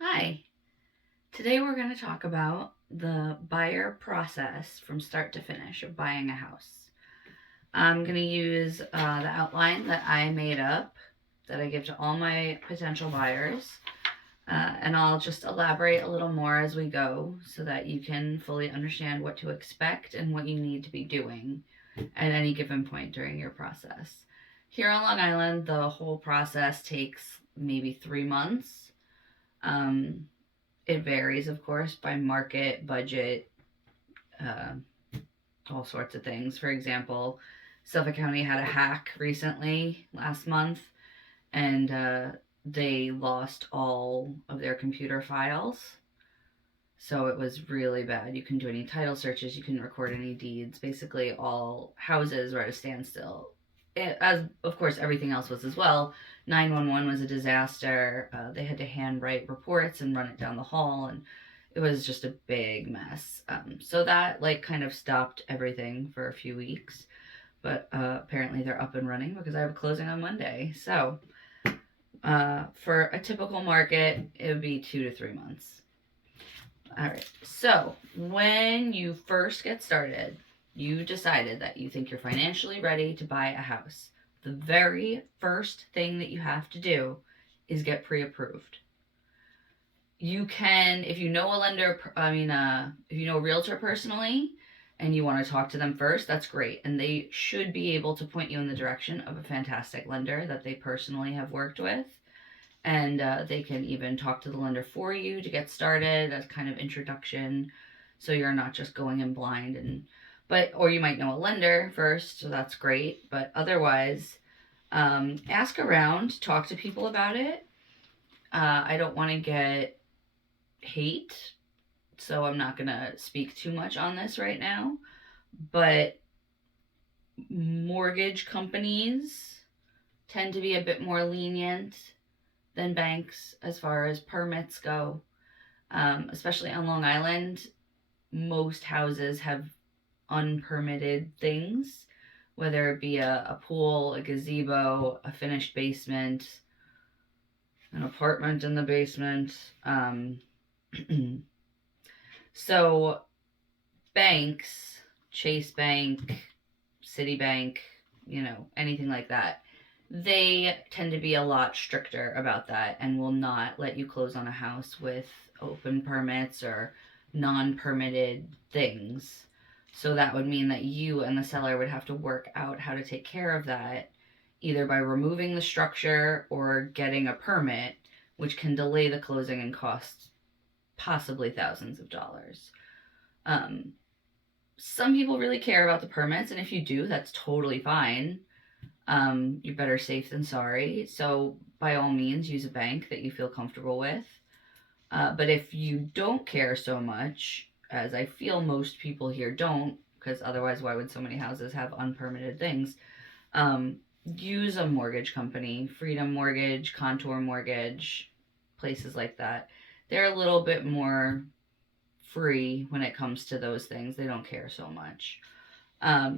Hi. Today we're going to talk about the buyer process from start to finish of buying a house. I'm going to use the outline that I made up that I give to all my potential buyers, and I'll just elaborate a little more as we go so that you can fully understand what to expect and what you need to be doing at any given point during your process. Here on Long Island, the whole process takes maybe 3 months. Um, it varies, of course, by market, budget, uh, all sorts of things. For example, Suffolk County had a hack recently last month, and they lost all of their computer files. So it was really bad. You couldn't do any title searches, you couldn't record any deeds. Basically, all houses were at a standstill. As of course everything else was as well. 911 was a disaster. They had to handwrite reports and run it down the hall, and it was just a big mess. So that like kind of stopped everything for a few weeks, but apparently they're up and running because I have a closing on Monday. So for a typical market, it would be 2 to 3 months. All right. So when you first get started, you decided that you think you're financially ready to buy a house. The very first thing that you have to do is get pre-approved. You can, if you know a lender, if you know a realtor personally and you want to talk to them first, that's great. And they should be able to point you in the direction of a fantastic lender that they personally have worked with. And they can even talk to the lender for you to get started as kind of introduction, so you're not just going in blind. Or you might know a lender first, so that's great. But otherwise, ask around, talk to people about it. I don't want to get hate, so I'm not gonna speak too much on this right now. But mortgage companies tend to be a bit more lenient than banks as far as permits go. Especially on Long Island, most houses have unpermitted things, whether it be a pool, a gazebo, a finished basement, an apartment in the basement. So banks, Chase Bank, Citibank, anything like that, they tend to be a lot stricter about that and will not let you close on a house with open permits or non permitted things. So that would mean that you and the seller would have to work out how to take care of that, either by removing the structure or getting a permit, which can delay the closing and cost possibly thousands of dollars. Um, some people really care about the permits, and if you do, that's totally fine. You're better safe than sorry. So by all means, use a bank that you feel comfortable with. But if you don't care so much, as I feel most people here don't, because otherwise, why would so many houses have unpermitted things? Um, use a mortgage company, Freedom Mortgage, Contour Mortgage, places like that. They're a little bit more free when it comes to those things. They don't care so much.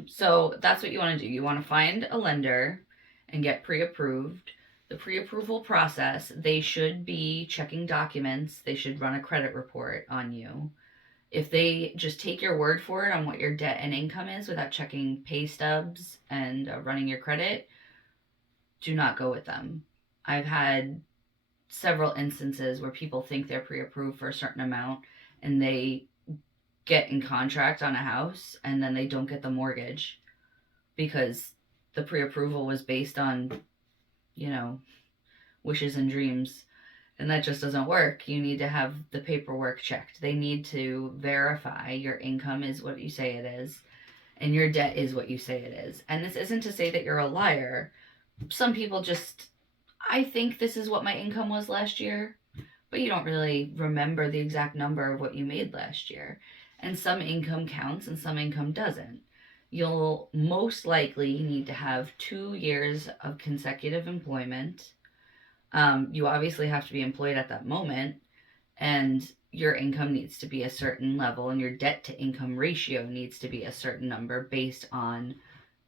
So that's what you want to do. You want to find a lender and get pre-approved. The pre-approval process, they should be checking documents. They should run a credit report on you. If they just take your word for it on what your debt and income is without checking pay stubs and running your credit, do not go with them. I've had several instances where people think they're pre-approved for a certain amount and they get in contract on a house and then they don't get the mortgage because the pre-approval was based on, you know, wishes and dreams. And that just doesn't work. You need to have the paperwork checked. They need to verify your income is what you say it is and your debt is what you say it is. And this isn't to say that you're a liar. Some people just, I think this is what my income was last year, but you don't really remember the exact number of what you made last year. And some income counts and some income doesn't. You'll most likely need to have 2 years of consecutive employment. You obviously have to be employed at that moment, and your income needs to be a certain level, and your debt to income ratio needs to be a certain number based on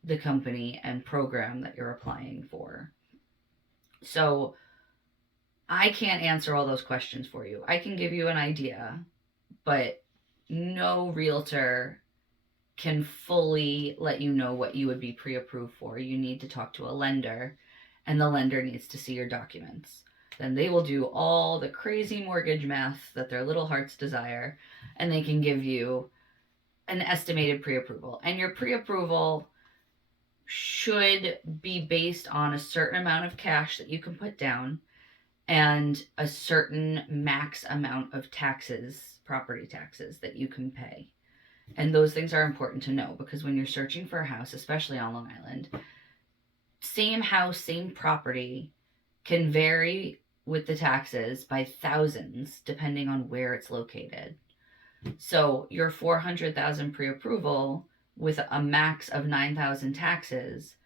the company and program that you're applying for. So I can't answer all those questions for you. I can give you an idea, but no realtor can fully let you know what you would be pre-approved for. You need to talk to a lender, and the lender needs to see your documents. Then they will do all the crazy mortgage math that their little hearts desire, and they can give you an estimated pre-approval. And your pre-approval should be based on a certain amount of cash that you can put down and a certain max amount of taxes, property taxes, that you can pay. And those things are important to know, because when you're searching for a house, especially on Long Island, same house, same property can vary with the taxes by thousands depending on where it's located. So your 400,000 pre-approval with a max of 9,000 taxes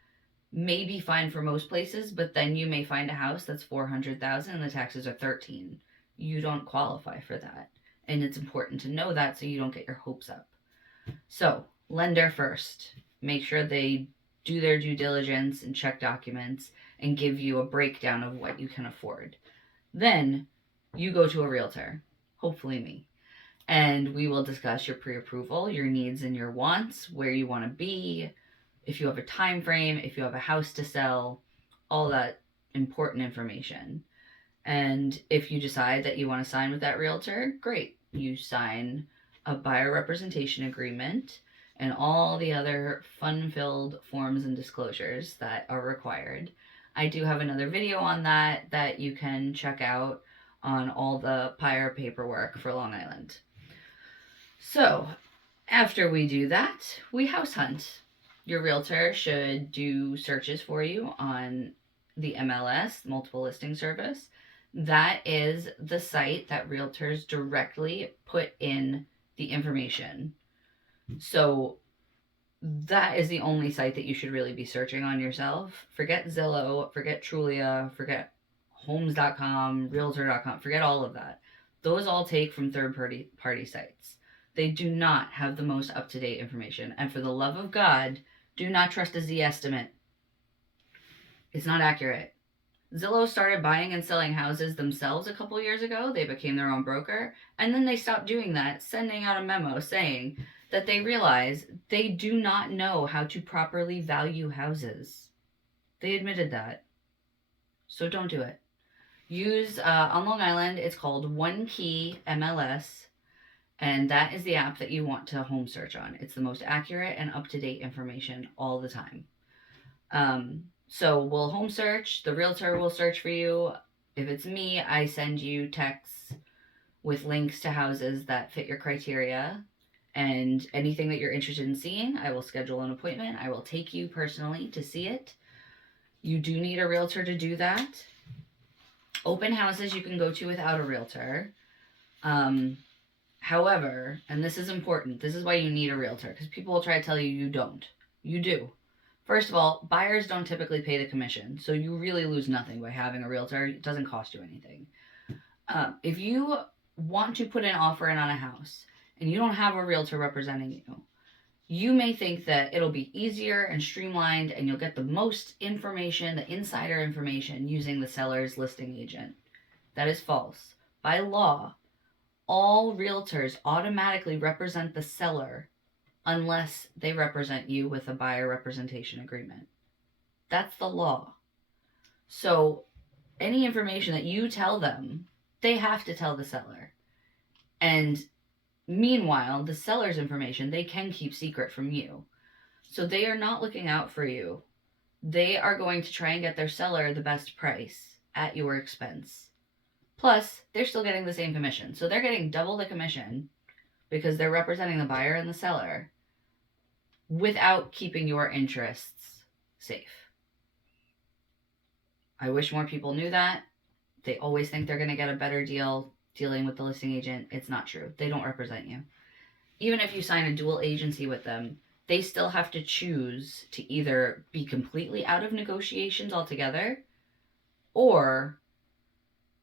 may be fine for most places, but then you may find a house that's 400,000 and the taxes are 13. You don't qualify for that. And it's important to know that so you don't get your hopes up. So, lender first. Make sure they do their due diligence and check documents and give you a breakdown of what you can afford. Then you go to a realtor, hopefully me, and we will discuss your pre-approval, your needs and your wants, where you want to be, if you have a time frame, if you have a house to sell, all that important information. And if you decide that you want to sign with that realtor, great. You sign a buyer representation agreement and all the other fun-filled forms and disclosures that are required. I do have another video on that you can check out on all the buyer paperwork for Long Island. So after we do that, we house hunt. Your realtor should do searches for you on the MLS, Multiple Listing Service. That is the site that realtors directly put in the information. So that is the only site that you should really be searching on yourself. Forget Zillow, forget Trulia, forget Homes.com, Realtor.com, forget all of that. Those all take from third-party sites. They do not have the most up-to-date information. And for the love of God, do not trust a Zestimate. It's not accurate. Zillow started buying and selling houses themselves a couple years ago. They became their own broker. And then they stopped doing that, sending out a memo saying that they realize they do not know how to properly value houses. They admitted that. So don't do it. Use, on Long Island, it's called One Key MLS. And that is the app that you want to home search on. It's the most accurate and up-to-date information all the time. So we'll home search. The realtor will search for you. If it's me, I send you texts with links to houses that fit your criteria. And anything that you're interested in seeing, I will schedule an appointment. I will take you personally to see it. You do need a realtor to do that. Open houses you can go to without a realtor. However, and this is important, this is why you need a realtor, because people will try to tell you you don't. You do. First of all, buyers don't typically pay the commission, so you really lose nothing by having a realtor. It doesn't cost you anything. If you want to put an offer in on a house and you don't have a realtor representing you, you may think that it'll be easier and streamlined and you'll get the most information, the insider information, using the seller's listing agent. That is false. By law, all realtors automatically represent the seller unless they represent you with a buyer representation agreement. That's the law. So any information that you tell them, they have to tell the seller. And meanwhile, the seller's information, they can keep secret from you. So they are not looking out for you. They are going to try and get their seller the best price at your expense. Plus, they're still getting the same commission. So they're getting double the commission because they're representing the buyer and the seller without keeping your interests safe. I wish more people knew that. They always think they're going to get a better deal dealing with the listing agent. It's not true. They don't represent you. Even if you sign a dual agency with them, they still have to choose to either be completely out of negotiations altogether, or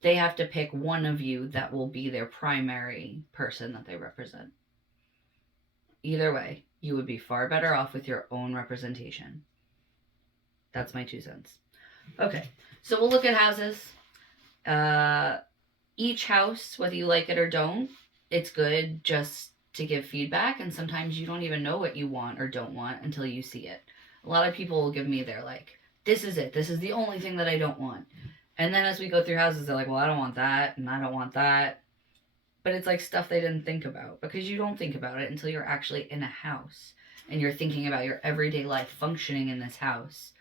they have to pick one of you that will be their primary person that they represent. Either way, you would be far better off with your own representation. That's my 2 cents. Okay, so we'll look at houses. Each house, whether you like it or don't, it's good just to give feedback. And sometimes you don't even know what you want or don't want until you see it. A lot of people will give me their like, this is it. This is the only thing that I don't want. And then as we go through houses, they're like, well, I don't want that. And I don't want that. But it's like stuff they didn't think about because you don't think about it until you're actually in a house and you're thinking about your everyday life functioning in this house.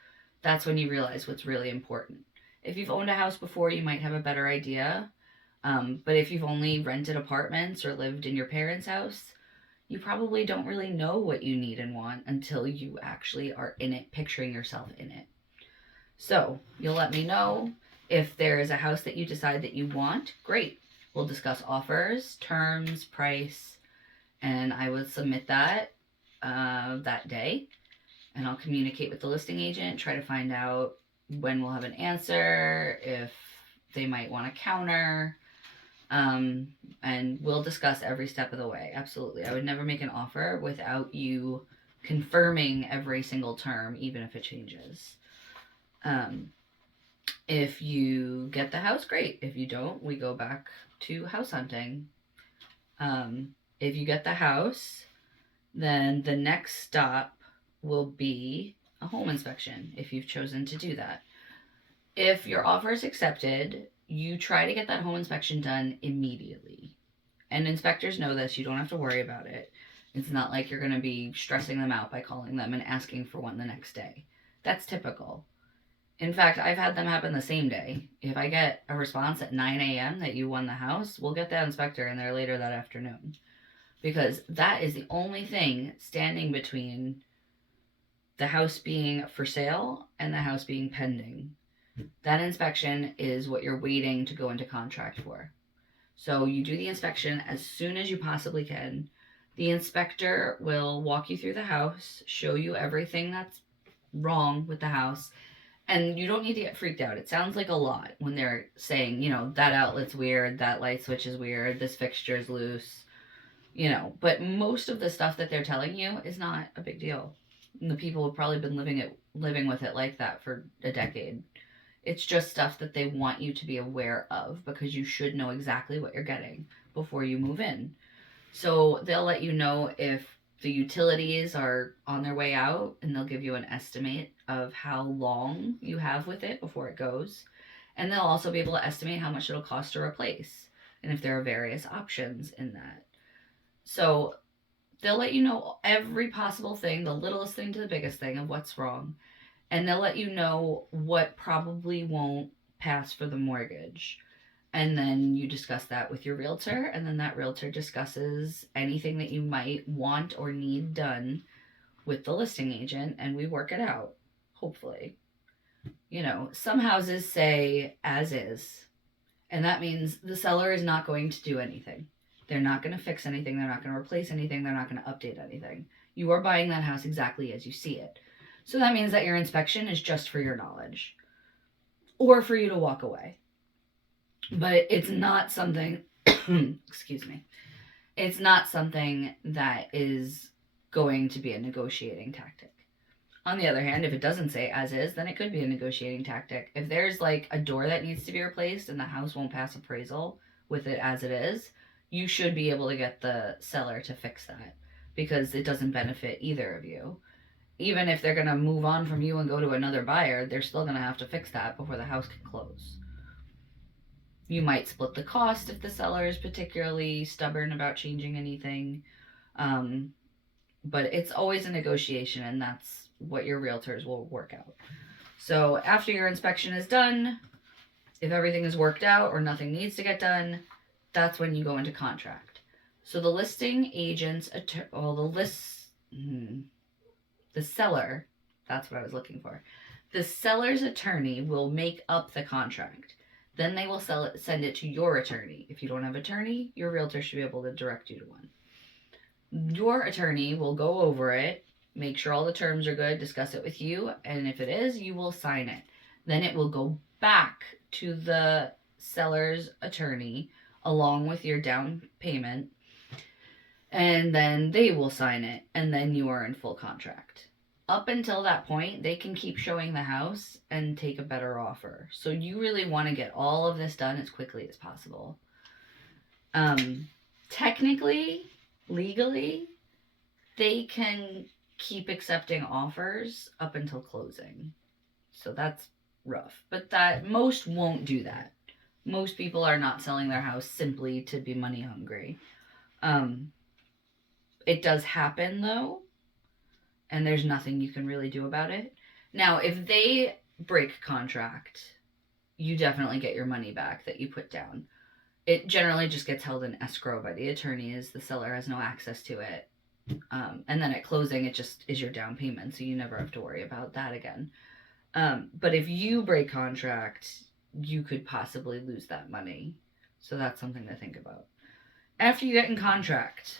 That's when you realize what's really important. If you've owned a house before, you might have a better idea. But if you've only rented apartments or lived in your parents' house, you probably don't really know what you need and want until you actually are in it, picturing yourself in it. So you'll let me know if there is a house that you decide that you want. Great. We'll discuss offers, terms, price, and I will submit that that day. And I'll communicate with the listing agent, try to find out when we'll have an answer, if they might want a counter, and we'll discuss every step of the way. Absolutely. I would never make an offer without you confirming every single term, even if it changes. If you get the house, great. If you don't, we go back to house hunting. If you get the house, then the next stop will be a home inspection if you've chosen to do that. If your offer is accepted, you try to get that home inspection done immediately. And inspectors know this. You don't have to worry about it. It's not like you're going to be stressing them out by calling them and asking for one the next day. That's typical. In fact, I've had them happen the same day. If I get a response at 9 a.m. that you won the house, we'll get that inspector in there later that afternoon. Because that is the only thing standing between the house being for sale and the house being pending. That inspection is what you're waiting to go into contract for. So you do the inspection as soon as you possibly can. The inspector will walk you through the house, show you everything that's wrong with the house. And you don't need to get freaked out. It sounds like a lot when they're saying, that outlet's weird, that light switch is weird, this fixture is loose, But most of the stuff that they're telling you is not a big deal. And the people have probably been living with it like that for a decade. It's just stuff that they want you to be aware of because you should know exactly what you're getting before you move in. So they'll let you know if the utilities are on their way out, and they'll give you an estimate of how long you have with it before it goes. And they'll also be able to estimate how much it'll cost to replace and if there are various options in that. So they'll let you know every possible thing, the littlest thing to the biggest thing of what's wrong. And they'll let you know what probably won't pass for the mortgage. And then you discuss that with your realtor, and then that realtor discusses anything that you might want or need done with the listing agent, and we work it out, hopefully. Some houses say as is, and that means the seller is not going to do anything. They're not going to fix anything. They're not going to replace anything. They're not going to update anything. You are buying that house exactly as you see it. So that means that your inspection is just for your knowledge or for you to walk away. But it's not something, excuse me, it's not something that is going to be a negotiating tactic. On the other hand, if it doesn't say as is, then it could be a negotiating tactic. If there's like a door that needs to be replaced and the house won't pass appraisal with it as it is, you should be able to get the seller to fix that because it doesn't benefit either of you. Even if they're going to move on from you and go to another buyer, they're still going to have to fix that before the house can close. You might split the cost if the seller is particularly stubborn about changing anything. But it's always a negotiation, and that's what your realtors will work out. So after your inspection is done, if everything is worked out or nothing needs to get done, that's when you go into contract. So the listing agent's, the seller, that's what I was looking for. The seller's attorney will make up the contract. Then they will send it to your attorney. If you don't have an attorney, your realtor should be able to direct you to one. Your attorney will go over it, make sure all the terms are good, discuss it with you, and if it is, you will sign it. Then it will go back to the seller's attorney along with your down payment, and then they will sign it, and then you are in full contract. up until that point, they can keep showing the house and take a better offer. So you really want to get all of this done as quickly as possible. Technically, legally, they can keep accepting offers up until closing. So that's rough. But that most won't do that. Most people are not selling their house simply to be money hungry. It does happen though, and there's nothing you can really do about it. Now, if they break contract, you definitely get your money back that you put down. It generally just gets held in escrow by the attorneys. The seller has no access to it. And then at closing, it just is your down payment, so you never have to worry about that again. But if you break contract, you could possibly lose that money. So that's something to think about. After you get in contract,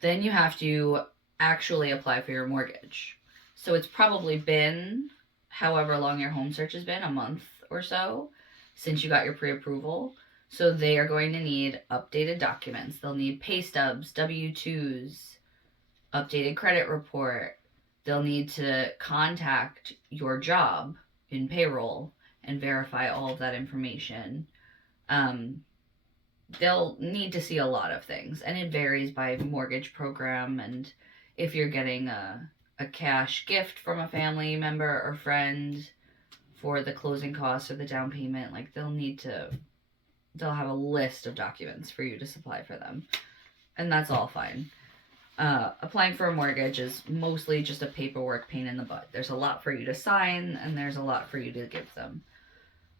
then you have to actually apply for your mortgage. So it's probably been however long your home search has been, a month or so, since you got your pre-approval. So they are going to need updated documents. They'll need pay stubs, W-2s, updated credit report. They'll need to contact your job in payroll and verify all of that information. They'll need to see a lot of things, and it varies by mortgage program, and if you're getting a cash gift from a family member or friend for the closing costs or the down payment, like they'll have a list of documents for you to supply for them, and that's all fine. Applying for a mortgage is mostly just a paperwork pain in the butt. There's a lot for you to sign, and there's a lot for you to give them.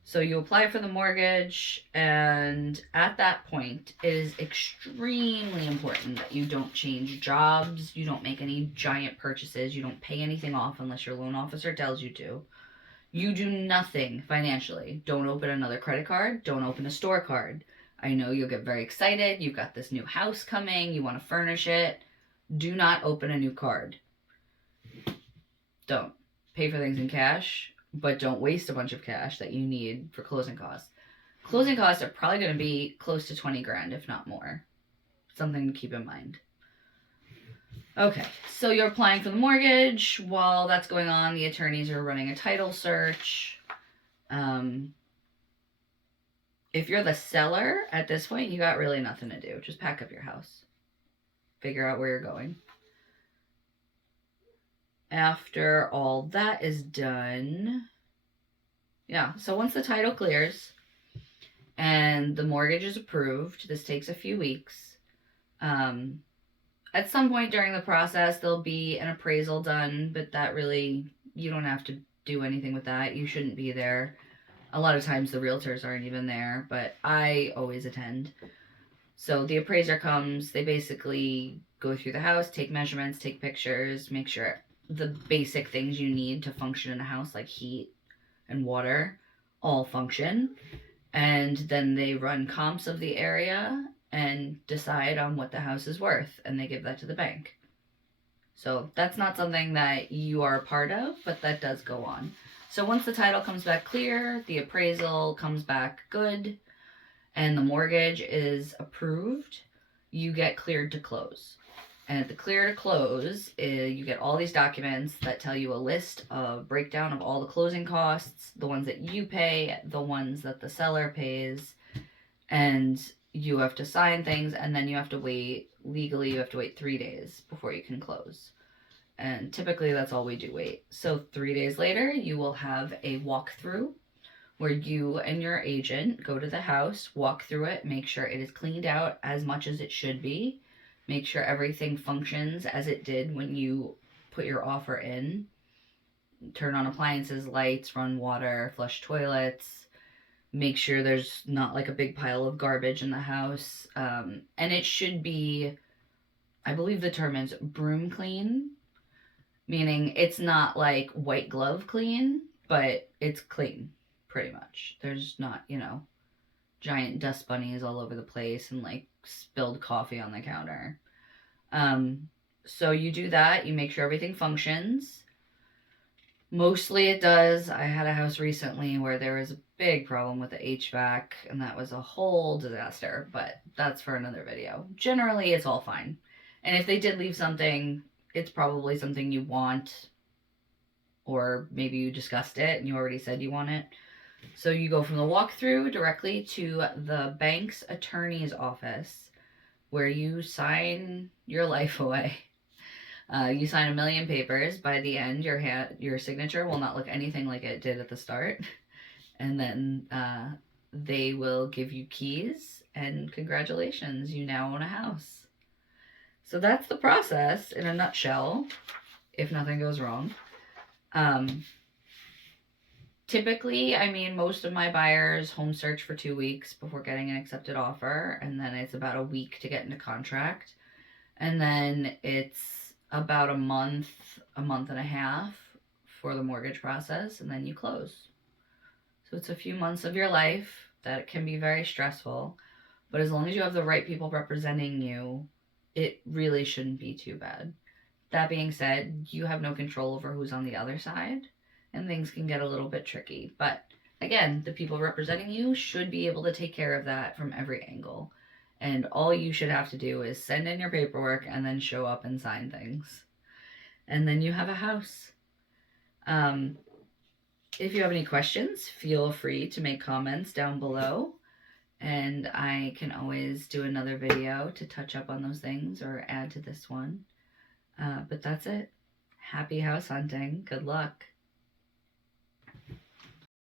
So you apply for the mortgage, and at that point, it is extremely important that you don't change jobs, you don't make any giant purchases, you don't pay anything off unless your loan officer tells you to. You do nothing financially. Don't open another credit card, don't open a store card. I know you'll get very excited, you've got this new house coming, you want to furnish it. Do not open a new card. Don't. Pay for things in cash, but don't waste a bunch of cash that you need for closing costs. Closing costs are probably going to be close to 20 grand, if not more. Something to keep in mind. Okay, so you're applying for the mortgage. While that's going on, the attorneys are running a title search. If you're the seller at this point, you got really nothing to do. Just pack up your house. Figure out where you're going. After all that is done, so once the title clears and the mortgage is approved, this takes a few weeks. At some point during the process, there'll be an appraisal done, but that really, you don't have to do anything with that. You shouldn't be there. A lot of times the realtors aren't even there, but I always attend. So the appraiser comes, they basically go through the house, take measurements, take pictures, make sure the basic things you need to function in a house, like heat and water, all function. And then they run comps of the area and decide on what the house is worth, and they give that to the bank. So that's not something that you are a part of, but that does go on. So once the title comes back clear, the appraisal comes back good, and the mortgage is approved, you get cleared to close. And at the clear to close, you get all these documents that tell you a list of breakdown of all the closing costs, the ones that you pay, the ones that the seller pays, and you have to sign things, and then you have to wait, legally you have to wait 3 days before you can close. And typically that's all we do, wait. So 3 days later, you will have a walkthrough where you and your agent go to the house, walk through it, make sure it is cleaned out as much as it should be, make sure everything functions as it did when you put your offer in, turn on appliances, lights, run water, flush toilets, make sure there's not like a big pile of garbage in the house. And it should be, I believe the term is broom clean, meaning it's not like white glove clean, but it's clean. Pretty much. There's not, giant dust bunnies all over the place and like spilled coffee on the counter. So you do that, you make sure everything functions. Mostly it does. I had a house recently where there was a big problem with the HVAC, and that was a whole disaster, but that's for another video. Generally, it's all fine. And if they did leave something, it's probably something you want, or maybe you discussed it and you already said you want it. So you go from the walkthrough directly to the bank's attorney's office, where you sign your life away. You sign a million papers. By the end, your signature will not look anything like it did at the start. And then they will give you keys, and congratulations, you now own a house. So that's the process in a nutshell, if nothing goes wrong. Typically, I mean, most of my buyers home search for 2 weeks before getting an accepted offer, and then it's about a week to get into contract. And then it's about a month and a half for the mortgage process, and then you close. So it's a few months of your life that can be very stressful, but as long as you have the right people representing you, it really shouldn't be too bad. That being said, you have no control over who's on the other side, and things can get a little bit tricky. But again, the people representing you should be able to take care of that from every angle. And all you should have to do is send in your paperwork and then show up and sign things. And then you have a house. If you have any questions, feel free to make comments down below. And I can always do another video to touch up on those things or add to this one. But that's it. Happy house hunting. Good luck.